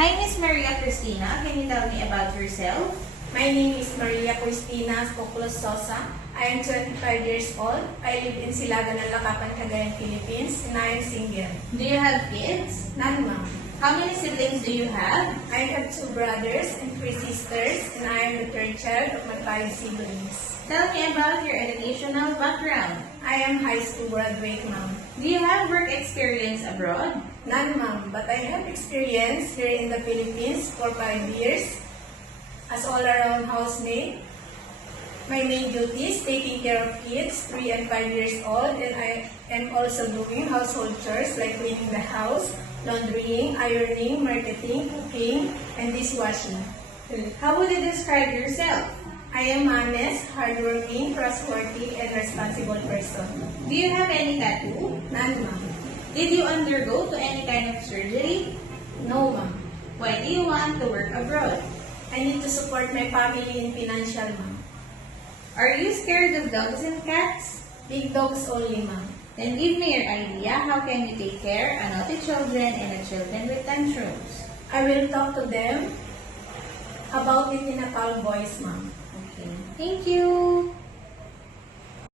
Hi, Miss Maria Cristina. Can you tell me about yourself? My name is Maria Cristina Coculos Sosa. I am 25 years old. I live in Silagan, Lakapan, Cagayan, Philippines, and I am single. Do you have kids? None, ma'am. How many siblings do you have? I have 2 brothers and 3 sisters, and I am the third child of my 5 siblings. Tell me about your educational background. I am high school graduate, ma'am. Do you have work experience abroad? None, ma'am, but I have experience here in the Philippines for 5 years as all-around housemaid. My main duties, taking care of kids 3 and 5 years old, and I am also doing household chores like cleaning the house, laundrying, ironing, marketing, cooking, and dishwashing. How would you describe yourself? I am honest, hardworking, trustworthy, and responsible person. Do you have any tattoo? None, ma'am. Did you undergo to any kind of surgery? No, ma'am. Why do you want to work abroad? I need to support my family in financial, ma'am. Are you scared of dogs and cats? Big dogs only, ma'am. Then give me your idea. How can you take care of naughty children and the children with tantrums? I will talk to them about it in a calm voice, ma'am. Okay. Thank you.